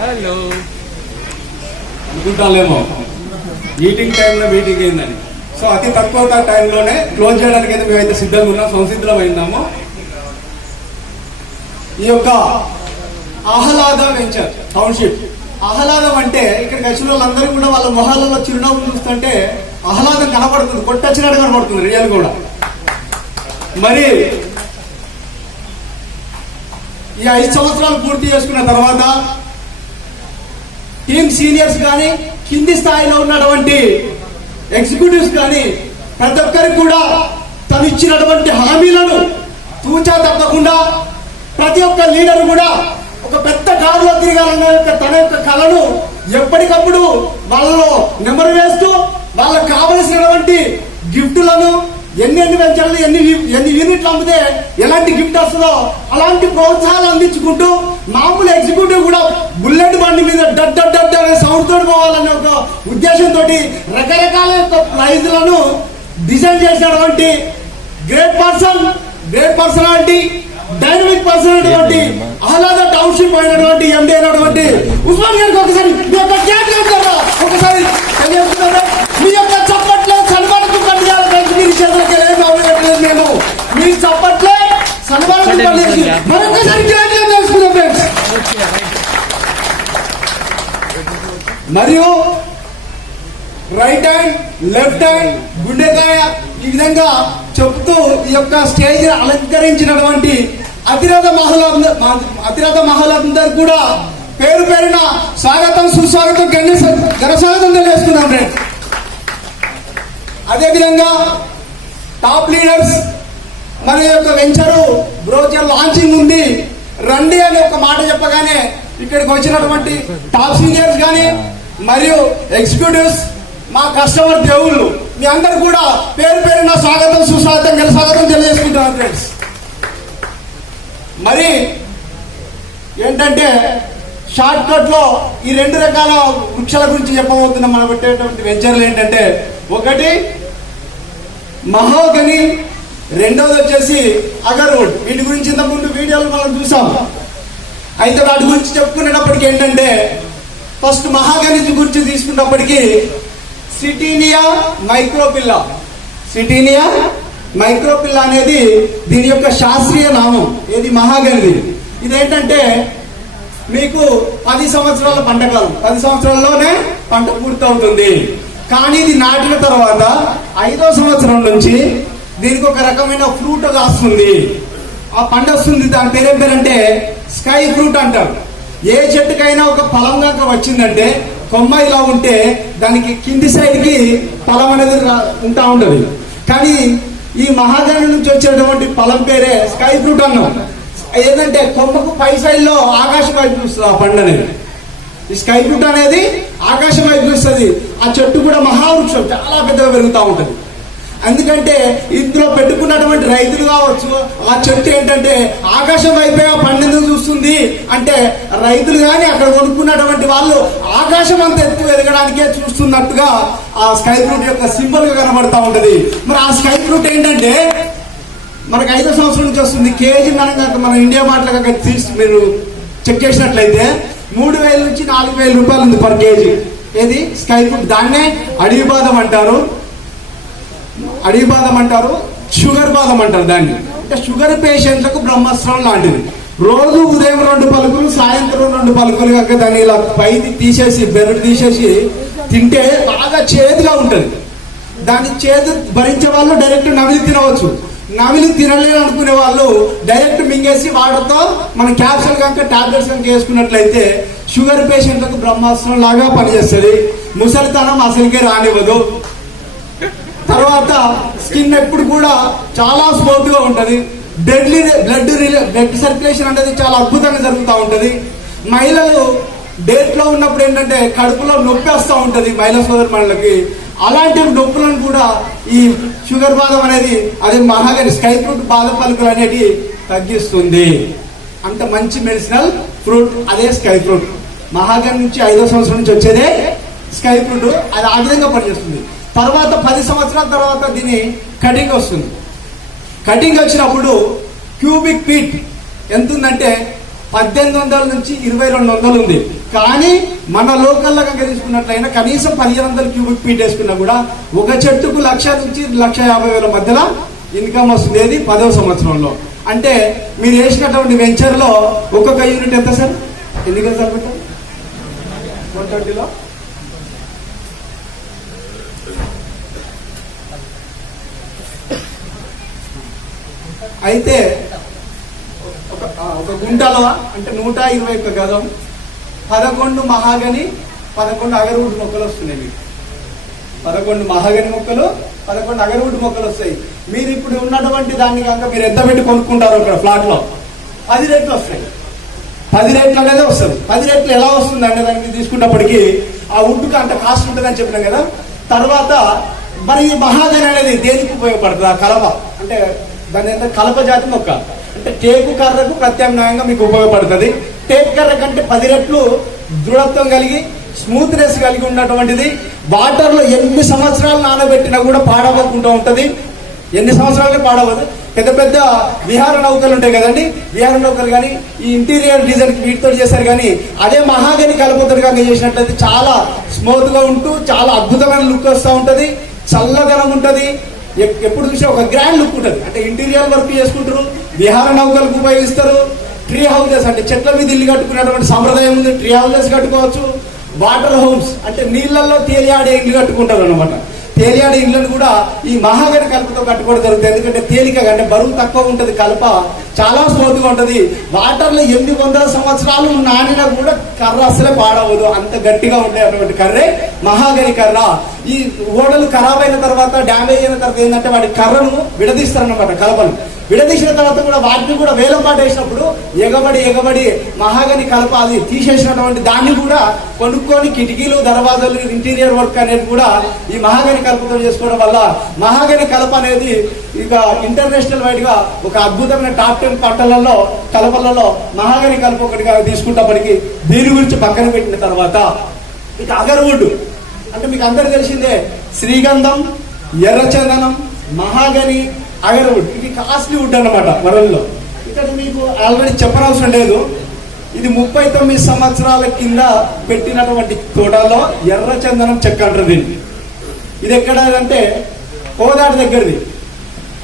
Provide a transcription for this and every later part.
Hello అనుకుంటాలేమో meeting టైంలో meeting అయిందని. So అతి తక్కువ టైంలోనే క్లోజ్ చేయడానికి అయితే మేమైతే సిద్ధంగా ఉన్నాం, సంసిద్ధమైందాము. ఈ యొక్క ఆహ్లాద వెంచర్ టౌన్షిప్. ఆహ్లాదం అంటే ఇక్కడికి వచ్చిన వాళ్ళందరూ కూడా వాళ్ళ మొహాలలో చిరునవ్వు చూస్తుంటే ఆహ్లాదం కనపడుతుంది, కొట్టొచ్చినట్టు కనపడుతుంది రియల్ కూడా. మరి ఈ 5 సంవత్సరాలు పూర్తి చేసుకున్న తర్వాత టీమ్ సీనియర్స్ కానీ కింది స్థాయిలో ఉన్నటువంటి ఎగ్జిక్యూటివ్స్ కానీ ప్రతి ఒక్కరికి కూడా తను ఇచ్చినటువంటి హామీలను తూచా తప్పకుండా ప్రతి ఒక్క లీడర్ కూడా ఒక పెద్ద కారులో తిరగాలన్న తన యొక్క కళను ఎప్పటికప్పుడు వాళ్ళలో నెంబర్ వేస్తూ వాళ్ళకు కావలసినటువంటి గిఫ్టులను ఎన్ని వెంచర్లు ఎన్ని యూనిట్లు అమ్మితే ఎలాంటి గిఫ్ట్ వస్తుందో అలాంటి ప్రోత్సాహాలు అందించుకుంటూ మామూలు ఎగ్జిక్యూటివ్ కూడా బుల్లెట్ బండి మీద డడ్ అనే సౌండ్ తోటి పోవాలనే ఒక ఉద్దేశంతో రకరకాల యొక్క ప్రైజ్లను డిజైన్ చేసినటువంటి గ్రేట్ పర్సనాలిటీ డైనమిక్ పర్సనాలిటీ ఆహ్లాద టౌన్షిప్ అయినటువంటి ఎండి అయినటువంటి ఉస్మాన్ గారికి ఒకసారి మీ యొక్క ఒకసారి తెలియజేస్తున్నారా? మీ యొక్క చప్పట్లే సన్మానకు మేము మీ చప్పట్లే సన్మానకు మరొకసారి తెలుసుకుందాం ఫ్రెండ్స్. మరియు రైట్ హ్యాండ్ లెఫ్ట్ హ్యాండ్ గుండెకాయ ఈ విధంగా చెప్తూ ఈ యొక్క స్టేజ్ అలంకరించినటువంటి అతిరథ మహిళలందరూ కూడా పేరు పేరున స్వాగతం సుస్వాగతం ఘనస్వాగతం తెలియజేస్తున్నాం ఫ్రెండ్స్. అదేవిధంగా టాప్ లీడర్స్ మన యొక్క వెంచరు బ్రోచర్ లాంచింగ్ ఉంది రండి అని ఒక మాట చెప్పగానే ఇక్కడికి వచ్చినటువంటి టాప్ సీనియర్స్ కానీ మరియు ఎగ్జిక్యూటివ్స్ మా కస్టమర్ దేవుళ్ళు మీ అందరు కూడా పేరు పేరున స్వాగతం సుస్వాగతం ఘనస్వాగతం తెలియజేసుకుంటున్నాం ఫ్రెండ్స్. మరి ఏంటంటే షార్ట్ కట్ లో ఈ 2 రకాల వృక్షాల గురించి చెప్పబోతున్నాం. మనం పెట్టేటువంటి వెంచర్లు ఏంటంటే ఒకటి మహోగని, రెండోది వచ్చేసి అగర్వుడ్. వీటి గురించి ఇంతకుముందు వీడియోలు మనం చూసాం. అయితే వాటి గురించి చెప్పుకునేటప్పటికి ఏంటంటే ఫస్ట్ మహాగని గురించి తీసుకున్నప్పటికీ సిటీనియా మైక్రోపిల్లా అనేది దీని యొక్క శాస్త్రీయ నామం. ఏది మహాగనిది. ఇదేంటంటే మీకు 10 సంవత్సరాల పంట కాలం, 10 సంవత్సరాల్లోనే పంట పూర్తవుతుంది. కానీ ఇది నాటిన తర్వాత 5వ సంవత్సరం నుంచి దీనికి ఒక రకమైన ఫ్రూట్ వస్తుంది, ఆ పంట వస్తుంది. దాని పేరేంటే స్కై ఫ్రూట్ అంటారు. ఏ చెట్టుకైనా ఒక ఫలం కనుక వచ్చిందంటే కొమ్మ ఇలా ఉంటే దానికి కింది సైడ్ కి ఫలం అనేది ఉంటా ఉంటది. కానీ ఈ మహాగని నుంచి వచ్చేటువంటి ఫలం పేరే స్కై ఫ్రూట్ అన్నాం. ఏంటంటే కొమ్మకు పై సైడ్ లో ఆకాశం వైపు చూస్తుంది ఆ పండు అనేది. ఈ స్కై ఫ్రూట్ అనేది ఆకాశం వైపు చూస్తుంది. ఆ చెట్టు కూడా మహావృక్షం, చాలా పెద్దగా పెరుగుతూ ఉంటది. ఎందుకంటే ఇందులో పెట్టుకున్నటువంటి రైతులు కావచ్చు, ఆ చెట్టు ఏంటంటే ఆకాశం వైపే ఆ పండును చూస్తుంది. అంటే రైతులు కానీ అక్కడ కొనుక్కున్నటువంటి వాళ్ళు ఆకాశం అంత ఎత్తు ఎదగడానికే చూస్తున్నట్టుగా ఆ స్కై ఫ్రూట్ యొక్క సింబల్ గా కనబడతా ఉంటది. మరి ఆ స్కై ఫ్రూట్ ఏంటంటే మనకు 5వ సంవత్సరం నుంచి వస్తుంది. కేజీ మన ఇండియా మార్ట్లో తీసి మీరు చెక్ చేసినట్లయితే 3,000 నుంచి 4,000 రూపాయలు ఉంది పర్ కేజీ. ఏది స్కై ఫ్రూట్. దాన్నే అడవి బాదం అంటారు, షుగర్ బాదం అంటారు దాన్ని. అంటే షుగర్ పేషెంట్లకు బ్రహ్మాస్త్రం లాంటిది. రోజు ఉదయం 2 పలుకులు, సాయంత్రం 2 పలుకులు కనుక దాన్ని ఇలా పైకి తీసేసి బెరడు తీసేసి తింటే బాగా చేదుగా ఉంటుంది. దాన్ని చేదు భరించే వాళ్ళు డైరెక్ట్ నమిలి తినవచ్చు. నమిలి తినలేని అనుకునే వాళ్ళు డైరెక్ట్ మింగేసి వాటర్తో మనం క్యాప్సూల్ కనుక టాబ్లెట్స్ కనుక వేసుకున్నట్లయితే షుగర్ పేషెంట్లకు బ్రహ్మాస్త్రం లాగా పనిచేస్తుంది. ముసలితనం అసలుకే రానివ్వదు. తర్వాత స్కిన్ ఎప్పుడు కూడా చాలా స్మూత్ గా ఉంటది. బ్లడ్ సర్క్యులేషన్ అనేది చాలా అద్భుతంగా జరుగుతూ ఉంటది. మహిళలు డేట్ లో ఉన్నప్పుడు ఏంటంటే కడుపులో నొప్పి వస్తూ ఉంటది మహిళా సోదరులకి. అలాంటి నొప్పులను కూడా ఈ షుగర్ బాదం అనేది, అదే మహాగని స్కై ఫ్రూట్ బాదం పలుకులు అనేవి తగ్గిస్తుంది. అంత మంచి మెడిసినల్ ఫ్రూట్ అదే స్కై ఫ్రూట్. మహాగని నుంచి 5వ సంవత్సరం నుంచి వచ్చేదే స్కై ఫ్రూట్. అది ఆ విధంగా పనిచేస్తుంది. తర్వాత 10 సంవత్సరాల తర్వాత దీని కటింగ్ వస్తుంది. కటింగ్ వచ్చినప్పుడు క్యూబిక్ ఫీట్ ఎంత ఉందంటే 1800 నుంచి 2200 ఉంది. కానీ మన లోకల్లో కనుక తీసుకున్నట్లయినా కనీసం 1500 క్యూబిక్ ఫీట్ వేసుకున్నా కూడా ఒక చెట్టుకు 1,00,000 నుంచి 1,50,000 మధ్యలో ఇన్కమ్ వస్తుంది. ఏది 10వ సంవత్సరంలో. అంటే మీరు వేసినటువంటి వెంచర్లో ఒక్కొక్క యూనిట్ ఎంత సార్? ఎన్ని గజాలు పెట్టారు? 120లో అయితే ఒక గుంటలో అంటే 121 గజం 11 మహాగని 11 అగరవుడ్ మొక్కలు వస్తున్నాయి మీకు. 11 మహాగని మొక్కలు 11 అగరవుడ్ మొక్కలు వస్తాయి. మీరు ఇప్పుడు ఉన్నటువంటి దాన్ని కనుక మీరు ఎంత పెట్టి కొనుక్కుంటారు ఇక్కడ ఫ్లాట్ లో 10 రేట్లు వస్తాయి. 10 రేట్లు అనేది వస్తుంది. 10 రేట్లు ఎలా వస్తుంది అనే దానికి తీసుకున్నప్పటికీ ఆ వుడ్కి అంత కాస్ట్ ఉంటుందని చెప్పినాం కదా. తర్వాత మరి ఈ మహాగని అనేది దేనికి ఉపయోగపడుతుంది? ఆ కలప అంటే దాని ఎంత కలప జాతి మొక్క అంటే టేకు కర్రకు ప్రత్యామ్నాయంగా మీకు ఉపయోగపడుతుంది. టేకు కర్ర కంటే 10 రెట్లు దృఢత్వం కలిగి స్మూత్నెస్ కలిగి ఉన్నటువంటిది. వాటర్ లో ఎన్ని సంవత్సరాలు నానబెట్టినా కూడా పాడవకుండా ఉంటది. ఎన్ని సంవత్సరాలకి పాడవదు. పెద్ద పెద్ద విహార నౌకలు ఉంటాయి కదండి, విహార నౌకలు కానీ ఈ ఇంటీరియర్ డిజైన్ వీటితో చేశారు. కానీ అదే మహాగని కలపతోటి కనుక చేసినట్లయితే చాలా స్మూత్ గా ఉంటూ చాలా అద్భుతమైన లుక్ వస్తూ ఉంటది. చల్లదనం ఉంటది. ఎప్పుడు చూసినా ఒక గ్రాండ్ లుక్ ఉంటుంది. అంటే ఇంటీరియర్ వర్క్ చేసుకుంటారు, విహార నౌకలకు ఉపయోగిస్తారు. ట్రీ హౌసెస్ అంటే చెట్ల మీద ఇల్లు కట్టుకునేటువంటి సంప్రదాయం ఉంది. ట్రీ హౌసెస్ కట్టుకోవచ్చు. వాటర్ హోమ్స్ అంటే నీళ్లలో తేలియాడే ఇల్లు కట్టుకుంటారు అనమాట. తేలియాడే ఇళ్ళను కూడా ఈ మహాగని కలపతో కట్టుకోవడం జరుగుతుంది. ఎందుకంటే తేలికగా అంటే బరువు తక్కువ ఉంటుంది. కలప చాలా స్మూత్గా ఉంటుంది. వాటర్లో 800 సంవత్సరాలు నానినా కూడా కర్ర అసలే పాడవదు. అంత గట్టిగా ఉండే అటువంటి కర్రే మహాగని కర్ర. ఈ ఓడలు ఖరాబ్ అయిన తర్వాత డ్యామేజ్ అయిన తర్వాత ఏంటంటే వాటి కర్రను విడదీస్తారన్నమాట. కలపను విడదీసిన తర్వాత కూడా వాటిని కూడా వేలం పాట వేసినప్పుడు ఎగబడి మహాగని కలప అది తీసేసినటువంటి దాన్ని కూడా కొనుక్కొని కిటికీలు దర్వాజాలు ఇంటీరియర్ వర్క్ అనేది కూడా ఈ మహాగని కలపతో చేసుకోవడం వల్ల మహాగని కలప అనేది ఇక ఇంటర్నేషనల్ వైడ్ గా ఒక అద్భుతమైన టాప్ 10 పంటలలో కలపలలో మహాగని కలప ఒకటిగా తీసుకుంటప్పటికీ దీని గురించి పక్కన పెట్టిన తర్వాత ఇక అగర్వుడ్ అంటే మీకు అందరికి తెలిసిందే. శ్రీగంధం, ఎర్రచందనం, మహాగని, అగర్వుడ్ ఇది కాస్ట్లీ వుడ్ అన్నమాట వరల్డ్లో. ఇక్కడ మీకు ఆల్రెడీ చెప్పనవసరం లేదు. ఇది 39 సంవత్సరాల కింద పెట్టినటువంటి తోటలో ఎర్రచందనం చెక్క అంటారు దీన్ని. ఇది ఎక్కడ అంటే కోదాడ దగ్గరది.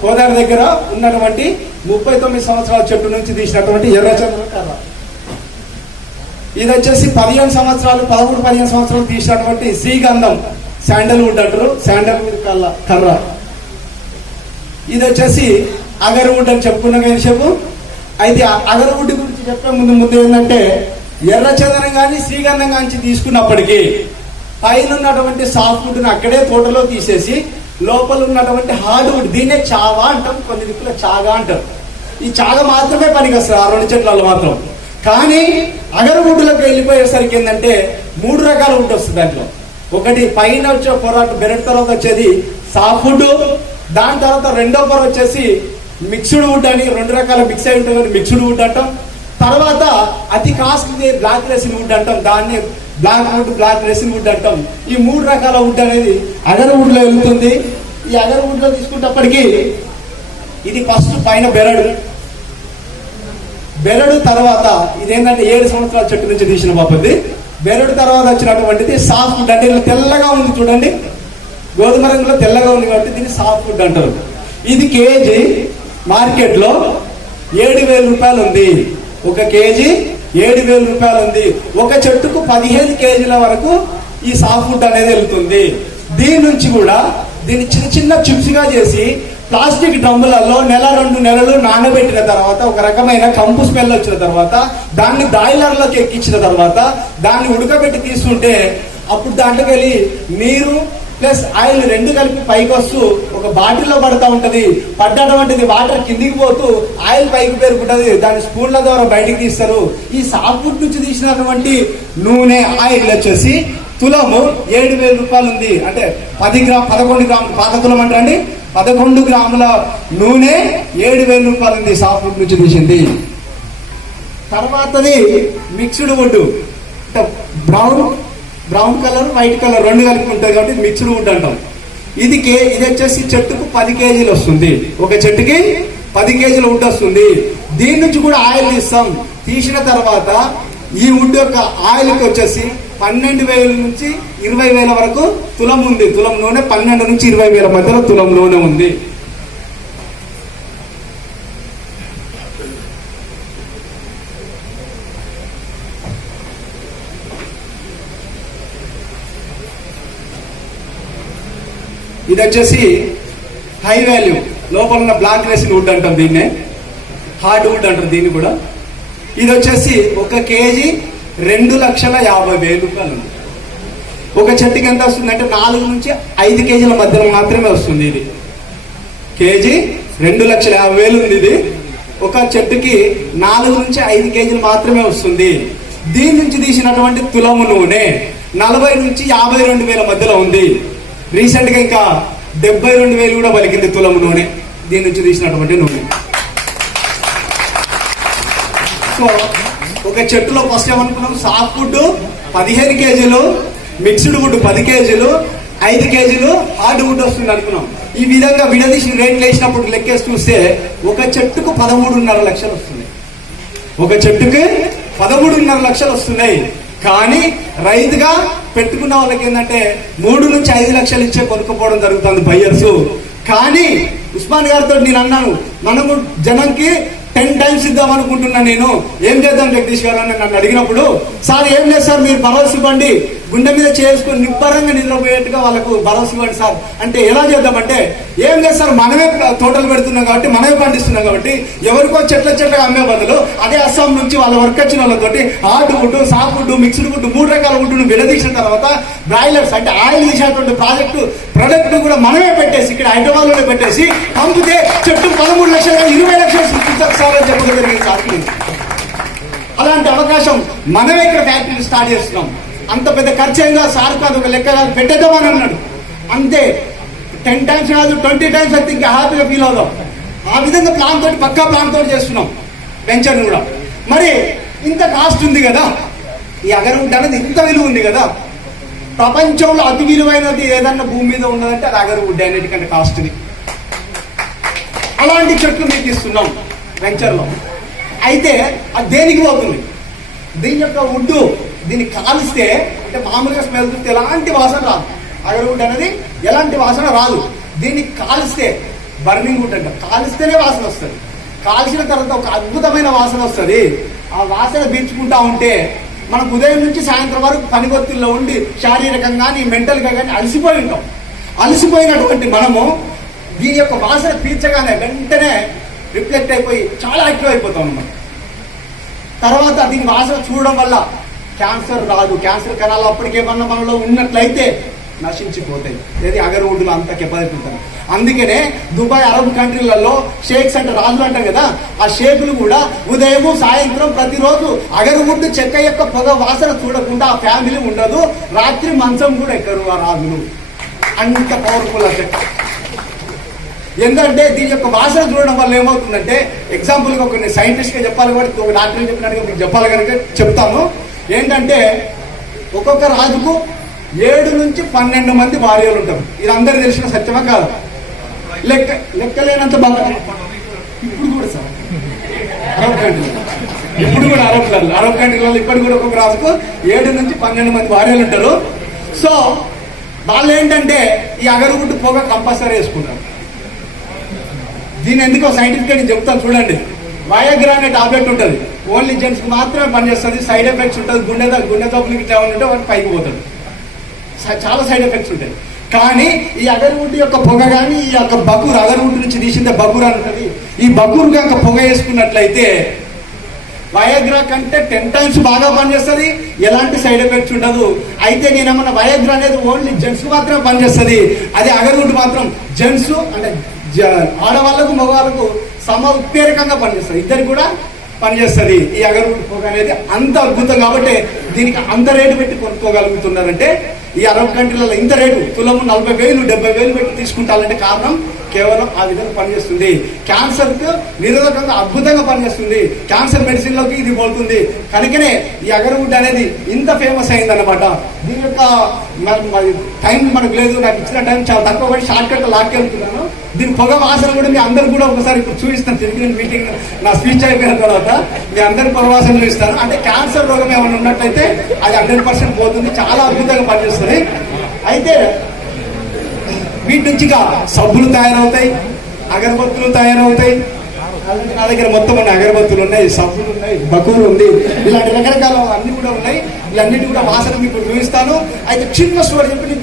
కోదాడ దగ్గర ఉన్నటువంటి 39 సంవత్సరాల చెట్టు నుంచి తీసినటువంటి ఎర్రచందనం కర్ర. ఇది వచ్చేసి 15 సంవత్సరాలు 13-15 సంవత్సరాలు తీసినటువంటి శ్రీగంధం శాండల్వుడ్ అంటారు. శాండల్వుడ్ కర్ర. ఇది వచ్చేసి అగర్వుడ్ అని చెప్పుకున్నాం కానీ చెప్పు. అయితే అగర్వుడ్ గురించి చెప్పే ముందు ఏంటంటే ఎర్రచందనం కానీ శ్రీగంధం కానీ తీసుకున్నప్పటికీ పైన ఉన్నటువంటి సాఫ్ట్వుడ్ని అక్కడే తోటలో తీసేసి లోపల ఉన్నటువంటి హార్డ్వుడ్ దీన్నే చావా అంటాం. కొన్ని దిక్కులో చాగా అంటారు. ఈ చాగ మాత్రమే పనికి వస్తారు ఆ 2 చెట్లలో మాత్రం. కానీ అగర్వుడ్లోకి వెళ్ళిపోయేసరికి ఏంటంటే 3 రకాల వుడ్ వస్తుంది దాంట్లో. ఒకటి పైన వచ్చే పొరాటు బెరట్ తర్వాత వచ్చేది సాఫ్ట్వుడ్. దాని తర్వాత రెండో పొర వచ్చేసి మిక్స్డ్ వుడ్ అని 2 రకాల మిక్స్ అయి ఉంటుంది మిక్స్డ్ వుడ్ అంటాం. తర్వాత అతి కాస్ట్లీ బ్లాక్ రెసిన్ వుడ్ అంటాం. దాన్ని బ్లాక్ రెసిన్ వుడ్ అంటాం. ఈ 3 రకాల వుడ్ అనేది అగర్వుడ్ లో వెళ్తుంది. ఈ అగర్వుడ్ లో తీసుకున్నప్పటికీ ఇది ఫస్ట్ పైన బెరడు తర్వాత ఇదేంటంటే 7 సంవత్సరాల చెట్టు నుంచి తీసిన బాపది. బెరడు తర్వాత వచ్చినటువంటిది సాఫ్ట్ వుడ్ అంటే ఇలా తెల్లగా ఉంది చూడండి. గోధుమ రంగులో తెల్లగా ఉంది కాబట్టి దీన్ని సాఫ్ట్ వుడ్ అంటారు. ఇది కేజీ మార్కెట్ లో 7,000 రూపాయలు ఉంది. ఒక కేజీ 7,000 రూపాయలు ఉంది. ఒక చెట్టుకు 15 కేజీల వరకు ఈ సాఫ్ట్ వుడ్ అనేది వెళ్తుంది. దీని నుంచి కూడా దీన్ని చిన్న చిప్స్ గా చేసి ప్లాస్టిక్ డ్రమ్ములలో 1-2 నెలలు నానబెట్టిన తర్వాత ఒక రకమైన కంపు స్మెల్ వచ్చిన తర్వాత దాన్ని బాయిలర్లోకి ఎక్కించిన తర్వాత దాన్ని ఉడకబెట్టి తీసుకుంటే అప్పుడు దాంట్లోకి వెళ్ళి నీరు ప్లస్ ఆయిల్ 2 కలిపి పైకి వస్తూ ఒక బాటిల్లో పడతా ఉంటది. పడ్డటువంటిది వాటర్ కిందికి పోతూ ఆయిల్ పైకి పెరుగుతుంది. దాని స్పూన్ల ద్వారా బయటికి తీస్తారు. ఈ సాఫ్ట్వుడ్ నుంచి తీసినటువంటి నూనె ఆయిల్ వచ్చేసి తులము 7,000 రూపాయలు ఉంది. అంటే 11 గ్రాములు పాత తులం అంటారండి. 11 గ్రాముల నూనె 7,000 రూపాయలు ఉంది సాఫ్ట్వుడ్ నుంచి తీసింది. తర్వాతది మిక్స్డ్ వుడ్ అంటే బ్రౌన్ కలర్ వైట్ కలర్ 2 కలిపి ఉంటుంది కాబట్టి మిక్స్డ్ వుడ్ అంటాం. ఇది వచ్చేసి చెట్టుకు 10 కేజీలు వస్తుంది. ఒక చెట్టుకి 10 కేజీల వుడ్ వస్తుంది. దీని నుంచి కూడా ఆయిల్ తీస్తాం. తీసిన తర్వాత ఈ వుడ్ యొక్క ఆయిల్కి వచ్చేసి 12,000 నుంచి 20,000 వరకు తులం ఉంది. తులం నూనె 12 నుంచి 20,000 మధ్యలో తులం నూనె ఉంది. ఇది వచ్చేసి హై వాల్యూ, లోపల ఉన్న బ్లాక్ రెసిన్ వుడ్ అంటాం దీన్నే, హార్డ్ వుడ్ అంటారు దీన్ని కూడా. ఇది వచ్చేసి 1 కేజీ 2,50,000 రూపాయలు. ఒక చెట్టుకి ఎంత వస్తుంది అంటే 4 నుంచి 5 కేజీల మధ్యలో మాత్రమే వస్తుంది. ఇది కేజీ 2,50,000 ఉంది. ఇది ఒక చెట్టుకి 4 నుంచి 5 కేజీలు మాత్రమే వస్తుంది. దీని నుంచి తీసినటువంటి తులము నూనె 40 నుంచి 52,000 మధ్యలో ఉంది. రీసెంట్ గా ఇంకా 72,000 కూడా పలికింది తులము నూనె, దీని నుంచి తీసినటువంటి నూనె. సో ఒక చెట్టులో ఫస్ట్ ఏమనుకున్నాం, సాఫ్ట్ వుడ్ 15 కేజీలు, మిక్స్డ్ వుడ్ 10 కేజీలు, 5 కేజీలు హార్డ్ వుడ్ వస్తుంది అనుకున్నాం. ఈ విధంగా విడదీసి రేట్లు వేసినప్పుడు లెక్కేసి చూస్తే ఒక చెట్టుకు 13.5 లక్షలు వస్తుంది. ఒక చెట్టుకి 13.5 లక్షలు వస్తున్నాయి. కానీ రైతుగా పెట్టుకున్న వాళ్ళకి ఏంటంటే 3 నుంచి 5 లక్షలు ఇచ్చే కొనుక్కోవడం జరుగుతుంది బయ్యర్స్. కానీ ఉస్మాన్ గారితో నేను అన్నాను, మనము జనంకి 10 టైమ్స్ ఇద్దాం అనుకుంటున్నా, నేను ఏం చేద్దాం జగదీష్ గారు అని నన్ను అడిగినప్పుడు, సార్ ఏం లేదు సార్, మీరు భరోసా ఇవ్వండి, గుండె మీద చేసుకొని నిబ్బరంగా నిద్రపోయేట్టుగా వాళ్ళకు భరోసా ఇవ్వండి సార్ అంటే, ఎలా చేద్దామంటే ఏం లేదు సార్, మనమే తోటలు పెడుతున్నాం కాబట్టి, మనమే పండిస్తున్నాం కాబట్టి, ఎవరికో చెట్ల అమ్మే బదులు అదే అస్సాం నుంచి వాళ్ళ వర్క్ వచ్చిన వాళ్ళతోటి hard wood, soft wood, mixed wood 3 రకాల వుడ్ను విడదీసిన తర్వాత బ్రాయిలర్స్ అంటే ఆయిల్ తీసేటువంటి ప్రొడక్ట్ కూడా మనమే పెట్టేసి ఇక్కడ హైదరాబాద్ లోనే పెట్టేసి పంపితే చెట్టు 13 లక్షలు 20 లక్షలు సృష్టించాలని చెప్పడం జరిగింది సార్. అలాంటి అవకాశం మనమే ఇక్కడ ఫ్యాక్టరీ స్టార్ట్ చేస్తున్నాం. అంత పెద్ద ఖర్చు ఏం కాదు సార్, కాదు ఒక లెక్క కాదు, పెట్టేద్దామని అన్నాడు అంతే. 10 టైమ్స్ కాదు 20 టైమ్స్ అయితే ఇంకా హ్యాపీగా ఫీల్ అవుదాం. ఆ విధంగా ప్లాన్ తోటి, పక్కా ప్లాన్ తోటి చేస్తున్నాం వెంచర్ కూడా. మరి ఇంత కాస్ట్ ఉంది కదా, ఈ అగరవుడ్ అనేది ఇంత విలువ ఉంది కదా, ప్రపంచంలో అతి విలువైనది ఏదన్నా భూమి మీద ఉన్నదంటే అది అగరవుడ్ అన్నిటికంటే కాస్ట్ది. అలాంటి చెట్లు మీకు ఇస్తున్నాం వెంచర్లో. అయితే అది దేనికి పోతుంది, దీని యొక్క వుడ్డు దీన్ని కాలిస్తే అంటే మామూలుగా స్మెల్ చూస్తే ఎలాంటి వాసన రాదు. అగరవుడ్ అనేది ఎలాంటి వాసన రాదు. దీన్ని కాలిస్తే బర్నింగ్ వుడ్ అంట, కాలిస్తేనే వాసన వస్తుంది. కాల్చిన తర్వాత ఒక అద్భుతమైన వాసన వస్తుంది. ఆ వాసన పీల్చుకుంటా ఉంటే మనకు ఉదయం నుంచి సాయంత్రం వరకు పని ఒత్తిడిలో ఉండి శారీరకంగా కానీ మెంటల్గా కానీ అలసిపోయి ఉంటాం. అలసిపోయినటువంటి మనము దీని యొక్క వాసన పీల్చగానే వెంటనే రిఫ్లెక్ట్ అయిపోయి చాలా యాక్టివ్ అయిపోతాం అన్నమాట. తర్వాత దీని వాసన చూడడం వల్ల క్యాన్సర్ రాదు. క్యాన్సర్ కణాలు అప్పటికేమన్నా మనలో ఉన్నట్లయితే నశించిపోతాయి. ఏది అగరవుడ్లో అంత కెపాసిటీ ఉంటుంది. అందుకనే దుబాయ్ అరబ్ కంట్రీలలో షేక్స్ అంటే రాజులు అంటారు కదా, ఆ షేకులు కూడా ఉదయం సాయంత్రం ప్రతిరోజు అగరవుడ్ చెక్క యొక్క పొగ వాసన చూడకుండా ఆ ఫ్యామిలీ ఉండదు. రాత్రి మంచం కూడా ఎక్కరు ఆ రాజులు. అంత పవర్ఫుల్ ఆ చెక్క. ఎందుకంటే దీని యొక్క వాసన చూడడం వల్ల ఏమవుతుందంటే, ఎగ్జాంపుల్గా కొన్ని సైంటిస్ట్గా చెప్పాలి కాబట్టి ఒక డాక్టర్ చెప్పినట్టుగా మీకు చెప్పాలి కనుక చెప్తాను. ఏంటంటే ఒక్కొక్క రాజుకు 7 నుంచి 12 మంది భార్యలు ఉంటారు. ఇది అందరికి తెలిసిన సత్యమా కాదు? లెక్కలేనంత బాగా ఇప్పుడు కూడా సార్ అరబ్ కంట్రీలో, ఇప్పుడు కూడా అరబ్ కంట్రీలలో ఇప్పటికి కూడా ఒక్కొక్క రాజుకు 7 నుంచి 12 మంది భార్యలు ఉంటారు. సో వాళ్ళు ఏంటంటే ఈ అగరవుడ్ పొగ కంపల్సరీ వేసుకుంటారు. దీని ఎందుకో సైంటిఫిక్ నేను చెప్తాను చూడండి. వయాగ్రా అనే టాబ్లెట్ ఉంటుంది, ఓన్లీ జెంట్స్ కి మాత్రమే పనిచేస్తుంది. సైడ్ ఎఫెక్ట్స్ ఉంటుంది. గుండె జబ్బులకి ఇట్లా ఉంటే వాటి పైకి పోతుంది. చాలా సైడ్ ఎఫెక్ట్స్ ఉంటాయి. కానీ ఈ అగరవుడ్ యొక్క పొగ కానీ ఈ యొక్క బగూర్, అగరవుడ్ నుంచి తీసిందే బగూర్ అని ఉంటుంది. ఈ బగూర్ కనుక పొగ వేసుకున్నట్లయితే వయాగ్రా కంటే 10 టైమ్స్ బాగా పనిచేస్తుంది. ఎలాంటి సైడ్ ఎఫెక్ట్స్ ఉండదు. అయితే నేనేమన్నా వయాగ్రా అనేది ఓన్లీ జెంట్స్ మాత్రమే పనిచేస్తుంది. అదే అగరవుడ్ మాత్రం జెంట్స్ అంటే ఆడవాళ్ళకు మగవాళ్ళకు ఉత్ప్రేరకంగా పనిచేస్తుంది. ఇద్దరు కూడా పనిచేస్తుంది. ఈ అగరవుడ్ పొగ అనేది అంత అద్భుతం కాబట్టి దీనికి అంత రేటు పెట్టి కొనుక్కోగలుగుతున్నారంటే, ఈ అరబ్ కంట్రీలలో ఇంత రేటు తులము 40,000 70,000 పెట్టి తీసుకుంటారంటే కారణం కేవలం ఆ విధంగా పనిచేస్తుంది. క్యాన్సర్కు నిరోధకంగా అద్భుతంగా పనిచేస్తుంది. క్యాన్సర్ మెడిసిన్ లోకి ఇది పోతుంది. కనుకనే ఈ అగరవుడ్ అనేది ఇంత ఫేమస్ అయిందన్నమాట. దీని యొక్క టైం మనకు లేదు, నాకు ఇచ్చిన టైం చాలా తక్కువ పడి షార్ట్ కట్ లాక్కెళ్తున్నాను. దీని పొగ వాసన కూడా మీ అందరు కూడా ఒకసారి ఇప్పుడు చూపిస్తాను. తిరిగి మీటింగ్ నా స్పీచ్ అయిపోయిన తర్వాత మీ అందరి పొగ వాసన చూపిస్తాను. అంటే క్యాన్సర్ రోగం ఏమైనా ఉన్నట్లయితే అది 100% పోతుంది. చాలా అద్భుతంగా పనిచేస్తుంది. అయితే వీటి నుంచి సబ్బులు తయారవుతాయి, అగరబత్తులు తయారవుతాయి. నా దగ్గర మొత్తం అన్ని అగరబత్తులు ఉన్నాయి, సబ్బులు ఉన్నాయి, బకూరు ఉంది, ఇలాంటి రకరకాల అన్ని కూడా ఉన్నాయి. ఇవన్నిటి కూడా వాసన మీకు చూపిస్తాను. అయితే చిన్న స్టోరీ చెప్పి నేను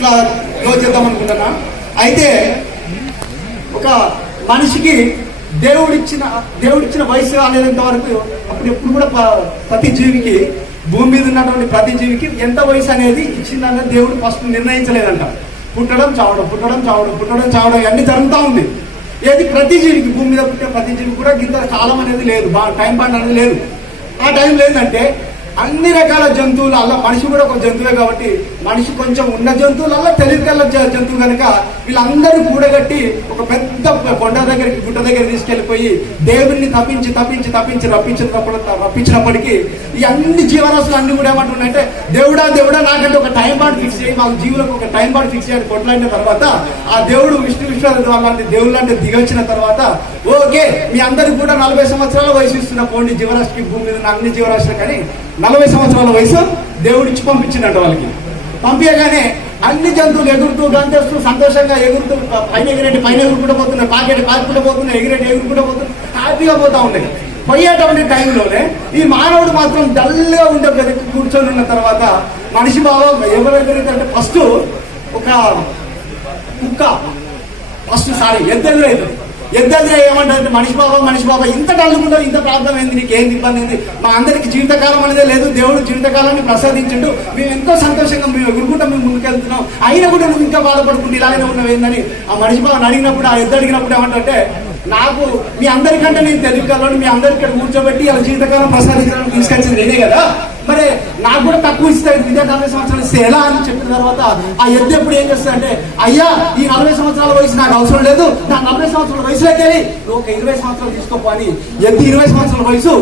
క్లోజ్ చేద్దాం అనుకుంటున్నా. అయితే ఒక మనిషికి దేవుడిచ్చిన వయసు అనేంత వరకు అప్పుడు ఎప్పుడు కూడా ప్రతి జీవికి, భూమి మీద ఉన్నటువంటి ప్రతి జీవికి ఎంత వయసు అనేది ఇచ్చిందన్నది దేవుడు ఫస్ట్ నిర్ణయించలేదంట. పుట్టడం చావడం అన్ని జరుగుతూ ఉంది. ఏది ప్రతి జీవికి, భూమి మీద పుట్టే ప్రతి జీవికి కూడా గింత కాలం అనేది లేదు, టైం బాండ్ అనేది లేదు. ఆ టైం లేదంటే అన్ని రకాల జంతువులల్లో మనిషి కూడా ఒక జంతువే కాబట్టి మనిషి కొంచెం ఉన్న జంతువులల్లో తెలివికల్ల జంతువు కనుక వీళ్ళందరూ కూడగట్టి ఒక పెద్ద కొండ దగ్గరికి, గుట్ట దగ్గర తీసుకెళ్లిపోయి దేవుడిని తప్పించి రప్పించినప్పటికీ ఈ అన్ని జీవరాశులు అన్ని కూడా ఏమంటున్నాయంటే దేవుడా నాకంటే ఒక టైం బాండ్ ఫిక్స్ చేయి, వాళ్ళ జీవులకు ఒక టైం బాండ్ ఫిక్స్ చేయని కొట్లాడిన తర్వాత ఆ దేవుడు విష్ణు వాళ్ళంటి దేవుళ్ళు అంటే దిగొచ్చిన తర్వాత ఓకే మీ అందరికి కూడా 40 సంవత్సరాల వయసు ఇస్తున్న పోండి జీవరాశికి, భూమి మీద అన్ని జీవరాశులు కానీ 40 సంవత్సరాల వయసు దేవుడిచ్చి పంపించిందంట. వాళ్ళకి పంపించగానే అన్ని జంతువులు ఎగురుతూ గంతేస్తూ సంతోషంగా ఎగురుతూ పైన ఎగురుకుంటూ పోతున్నాయి, పాకుకుంటూ పోతున్నాయి, ఎగురుకుంటూ పోతున్నాయి, హ్యాపీగా పోతా ఉన్నాయి. పోయేటువంటి టైంలోనే ఈ మానవుడు మాత్రం డల్గా ఉండే కూర్చొని ఉన్న తర్వాత మనిషి భావం ఎవరు ఎదురైతే ఫస్ట్ ఒక కుక్క ఎద్దెదురు ఏమంటారంటే మనిషి బాబా ఇంత డల్లుకుంటో, ఇంత ప్రార్థన అయింది, నీకు ఏంది ఇబ్బంది ఏంది, మా అందరికి జీవితకాలం అనేది లేదు, దేవుడు జీవితకాలాన్ని ప్రసాదించండు, మేము ఎంతో సంతోషంగా మేము ఎగురుకుంటా మేము ముందుకెళ్తున్నాం, అయినా కూడా నువ్వు ఇంకా బాధపడుకుంటూ ఇలాగనే ఉన్నావు ఏందని ఆ మనిషి బాబు అడిగినప్పుడు, ఆ ఎద్దు అడిగినప్పుడు ఏమంటే నాకు మీ అందరికంటే నేను తెలియగలను, మీ అందరికీ కూర్చోబెట్టి అలా జీవితకాలం ప్రసాదించడానికి తీసుకొచ్చింది నేనే కదా, మరి నాకు కూడా తక్కువ ఇస్తాయి, ఇదే 40 సంవత్సరాలు ఇస్తే ఎలా అని చెప్పిన తర్వాత ఆ ఎద్దు ఎప్పుడు ఏం చేస్తా అంటే అయ్యా ఈ 40 సంవత్సరాల వయసు నాకు అవసరం లేదు, నా 40 సంవత్సరాల వయసులోకి వెళ్ళి నువ్వు ఒక 20 సంవత్సరాలు తీసుకోపో అని ఎద్దు 20 సంవత్సరాల వయసు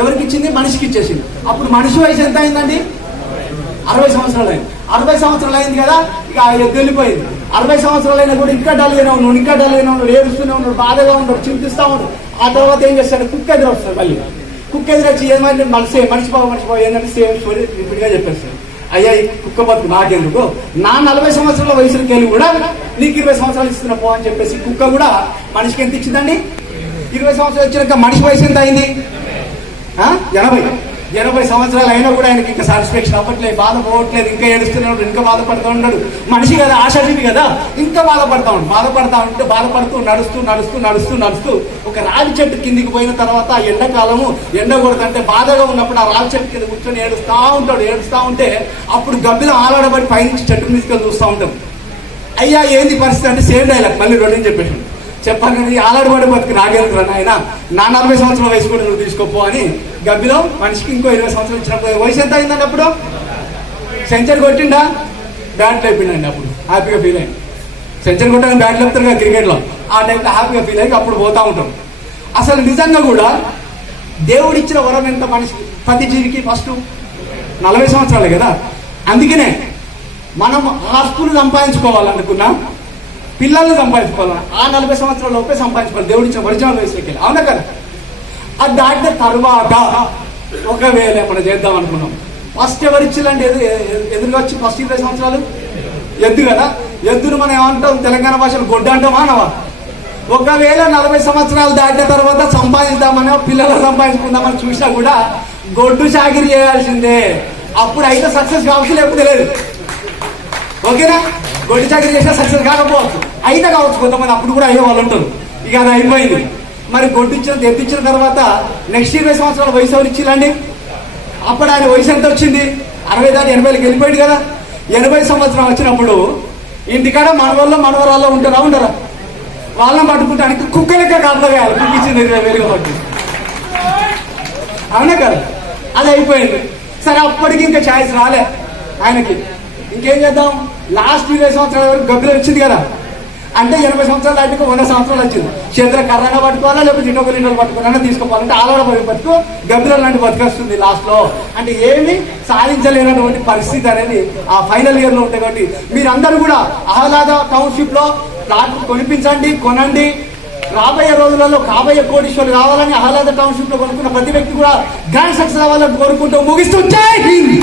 ఎవరికి ఇచ్చింది? మనిషికి ఇచ్చేసింది. అప్పుడు మనిషి వయసు ఎంత అయిందండి? 60 సంవత్సరాలు అయింది. 60 సంవత్సరాలు అయింది కదా, ఇక ఆ ఎద్దు వెళ్ళిపోయింది. 60 సంవత్సరాలు అయినా కూడా ఇంకా డల్గానే ఉన్నాడు, ఏడుస్తూనే ఉన్నాడు, బాధగా ఉన్నాడు, చింతిస్తా ఉన్నాడు. ఆ తర్వాత ఏం చేస్తాడు? కుక్క ఎదురు వస్తాడు. మళ్ళీ కుక్క ఎదురొచ్చి ఏమైంది మనిషిబాబు ఏంటంటే సేమ్ స్టోరీ రిపీట్గా చెప్పేస్తాడు. అయ్యా ఈ కుక్క బతుకు నాకెందుకు, నా 40 సంవత్సరాల వయసుకి వెళ్ళి కూడా నీకు 20 సంవత్సరాలు ఇస్తున్నా పో అని చెప్పేసి కుక్క కూడా మనిషికి ఎంత ఇచ్చిందండి? 20 సంవత్సరాలు వచ్చినాక మనిషి వయసు ఎంత అయింది? 80 సంవత్సరాలు అయినా కూడా ఆయనకి ఇంకా సాటిస్ఫాక్షన్ అవ్వట్లేదు, బాధ పోవట్లేదు, ఇంకా ఏడుస్తున్నాడు, ఇంకా బాధపడుతూ ఉన్నాడు. మనిషి కదా, ఆశాజీవి కదా, ఇంకా బాధపడుతూ నడుస్తూ ఒక రావి చెట్టు కిందికి పోయిన తర్వాత ఎండాకాలము ఎండ కొడుతుంటే బాధగా ఉన్నప్పుడు ఆ రావి చెట్టు కింద కూర్చొని ఏడుస్తూ ఉంటే అప్పుడు గబ్బిలో ఆలాడబడి పైనుంచి చెట్టు తీసుకొని చూస్తూ ఉంటాం. అయ్యా ఏంది పరిస్థితి అంటే సేమ్ డైలాగ్ మళ్ళీ రెండని చెప్పేసి చెప్పాలి, ఆలాడబడి బతుకు నాగేంద్ర ఆయన నా 40 సంవత్సరాల వయసు కూడా నువ్వు తీసుకోపో అని గబ్బిలో మనిషికి ఇంకో 20 సంవత్సరాలు ఇచ్చినప్పుడు వయసు ఎంత అయిందండి? అప్పుడు సెంచరీ కొట్టిండా? బ్యాట్ లేపిండండి. అప్పుడు హ్యాపీగా ఫీల్ అయ్యి సెంచరీ కొట్టాలని బ్యాట్ లేపుతారు కదా క్రికెట్లో, ఆ టైంలో హ్యాపీగా ఫీల్ అయ్యి అప్పుడు పోతా ఉంటాం. అసలు నిజంగా కూడా దేవుడు ఇచ్చిన వరం ఎంత మనిషి ప్రతి జీవికి? ఫస్ట్ 40 సంవత్సరాలే కదా. అందుకనే మనం ఆస్తులు సంపాదించుకోవాలనుకున్నా, పిల్లల్ని సంపాదించుకోవాలి, ఆ 40 సంవత్సరాల లోపే సంపాదించుకోవాలి దేవుడి ఇచ్చిన ఒరిజినల్ వయసులోకి వెళ్ళి, అవునా కదా? అది దాటిన తర్వాత ఒకవేళ మనం చేద్దాం అనుకున్నాం, ఫస్ట్ ఎవరు ఇచ్చిల్లంటే ఎదురుగా వచ్చి ఫస్ట్ 20 సంవత్సరాలు ఎద్దు కదా. ఎద్దును మనం ఏమంటాం తెలంగాణ భాషలో గొడ్డ అంటామా అనవా? ఒకవేళ 40 సంవత్సరాలు దాటిన తర్వాత సంపాదిద్దామని పిల్లలు సంపాదించుకుందామని చూసినా కూడా గొడ్డు చాకిరి చేయాల్సిందే. అప్పుడు అయితే సక్సెస్ కావచ్చు, లేకపోతే లేదు. ఓకేనా? గొడ్డు చాకిరి చేసినా సక్సెస్ కాకపోవచ్చు, అయితే కావచ్చు కొంతమంది, అప్పుడు కూడా అయ్యే వాళ్ళు ఉంటారు. ఇక అది అయిపోయింది. మరి ఎత్తిచ్చిన తర్వాత నెక్స్ట్ 20 సంవత్సరాల వయసు ఎవరు ఇచ్చిల్లండి? అప్పుడు ఆయన వయసు ఎంత వచ్చింది? 60 దాటి 80కి వెళ్ళిపోయాడు కదా. 80 సంవత్సరం వచ్చినప్పుడు ఇంటికాడ మనవరాల్లో ఉండరా? వాళ్ళని పట్టుకుంటానికి కుక్క లెక్క కాపలా వేయాలి. కుక్క ఇచ్చింది 20,000 కాబట్టి, అవునా కదా? అది అయిపోయింది. సరే అప్పటికి ఇంకా ఛాయిస్ రాలే ఆయనకి, ఇంకేం చేద్దాం? లాస్ట్ 20 సంవత్సరాల వరకు గబ్బిలో వచ్చింది కదా. అంటే 80 సంవత్సరాలు దాటికి 100 సంవత్సరాలు వచ్చింది. చేతుల కర్రగా పట్టుకోవాలా, లేకపోతే ఇంకొక లీటర్లు పట్టుకోవాలన్నా తీసుకోవాలంటే ఆలోడ బతుకు గంభీరం లాంటి బతికొస్తుంది లాస్ట్ లో. అంటే ఏమి సాధించలేనటువంటి పరిస్థితి అనేది ఆ ఫైనల్ ఇయర్ లో ఉంటాయి. కాబట్టి మీరందరూ కూడా ఆహ్లాద టౌన్షిప్ లో ప్లాట్ కొనిపించండి, కొనండి. రాబోయే రోజులలో కాబోయే కోటీశ్వరులు కావాలని ఆహ్లాద టౌన్షిప్ లో కొనుక్కున్న ప్రతి వ్యక్తి కూడా గ్రాండ్ సక్సెస్ అవ్వాలని కోరుకుంటూ ముగిస్తూ జై హింద్.